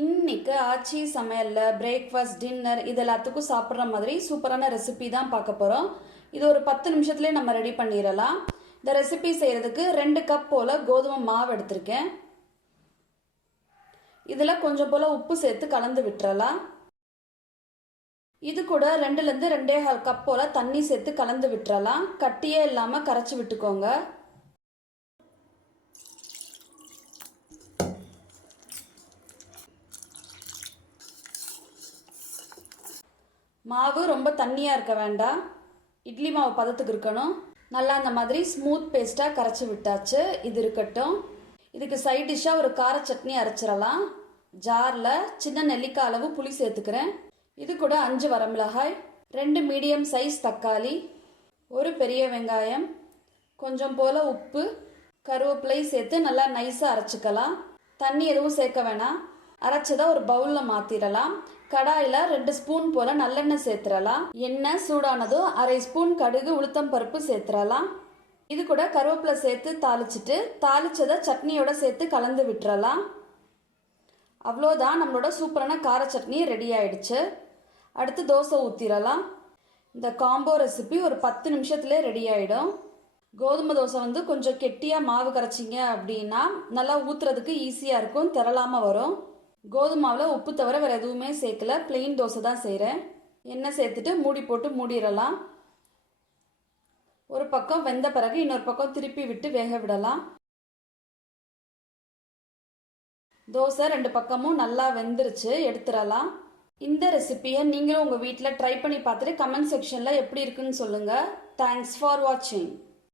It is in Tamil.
இன்னைக்கு ஆச்சி சமையலில் பிரேக்ஃபாஸ்ட் டின்னர் இது எல்லாத்துக்கும் சாப்பிட்ற மாதிரி சூப்பரான ரெசிபி தான் பார்க்க போகிறோம் இது ஒரு பத்து நிமிஷத்துலேயே நம்ம ரெடி பண்ணிடலாம். இந்த ரெசிபி செய்கிறதுக்கு ரெண்டு கப் போல் கோதுமை மாவு எடுத்திருக்கேன். இதில் கொஞ்சம் போல் உப்பு சேர்த்து கலந்து விட்டுறலாம். இது கூட ரெண்டுலேருந்து ரெண்டே கால் கப் போல் தண்ணி சேர்த்து கலந்து விட்டுறலாம். கட்டியே இல்லாமல் கரைச்சி விட்டுக்கோங்க. மாவு ரொம்ப தண்ணியாக இருக்க வேண்டாம். இட்லி மாவு பதத்துக்கு இருக்கணும். நல்லா அந்த மாதிரி ஸ்மூத் பேஸ்ட்டாக கரைச்சி விட்டாச்சு. இது இருக்கட்டும். இதுக்கு சைட் டிஷ்ஷாக ஒரு கார சட்னி அரைச்சிடலாம். ஜாரில் சின்ன நெல்லிக்காய் அளவு புளி சேர்த்துக்கிறேன். இது கூட அஞ்சு வரமிளகாய் ரெண்டு மீடியம் சைஸ் தக்காளி ஒரு பெரிய வெங்காயம் கொஞ்சம் போல் உப்பு கருவேப்பிலை சேர்த்து நல்லா நைஸாக அரைச்சிக்கலாம். தண்ணி எதுவும் சேர்க்க வேணாம். அரைச்சதை ஒரு பவுலில் மாற்றிடலாம் கடாயில் ரெண்டு ஸ்பூன் போல் நல்லெண்ணெய் சேர்த்துடலாம் எண்ணெய் சூடானதும் அரை ஸ்பூன் கடுகு உளுத்தம் பருப்பு சேர்த்துடலாம் இது கூட கருவேப்பிலை சேர்த்து தாளிச்சிட்டு தாளிச்சதை சட்னியோட சேர்த்து கலந்து விட்டுறலாம். அவ்வளோதான் நம்மளோட சூப்பரான கார சட்னி ரெடி ஆயிடுச்சு. அடுத்து தோசை ஊற்றிடலாம் இந்த காம்போ ரெசிபி ஒரு பத்து நிமிஷத்துலேயே ரெடி ஆகிடும் கோதுமை தோசை வந்து கொஞ்சம் கெட்டியாக மாவு கரைச்சிங்க அப்படின்னா நல்லா ஊற்றுறதுக்கு ஈஸியாக இருக்கும் திரளாமல் வரும். கோதுமாவில் உப்பு தவிர வேறு எதுவுமே சேர்க்கல. பிளெயின் தோசை தான் செய்கிறேன் எண்ணெய் சேர்த்துட்டு மூடி போட்டு மூடிடலாம். ஒரு பக்கம் வெந்த பிறகு இன்னொரு பக்கம் திருப்பி விட்டு வேக விடலாம். தோசை ரெண்டு பக்கமும் நல்லா வெந்துருச்சு. எடுத்துடலாம். இந்த ரெசிபியை நீங்களும் உங்கள் வீட்டில் ட்ரை பண்ணி பார்த்துட்டு கமெண்ட் செக்ஷனில் எப்படி இருக்குன்னு சொல்லுங்கள் தேங்க்ஸ் ஃபார் வாட்சிங்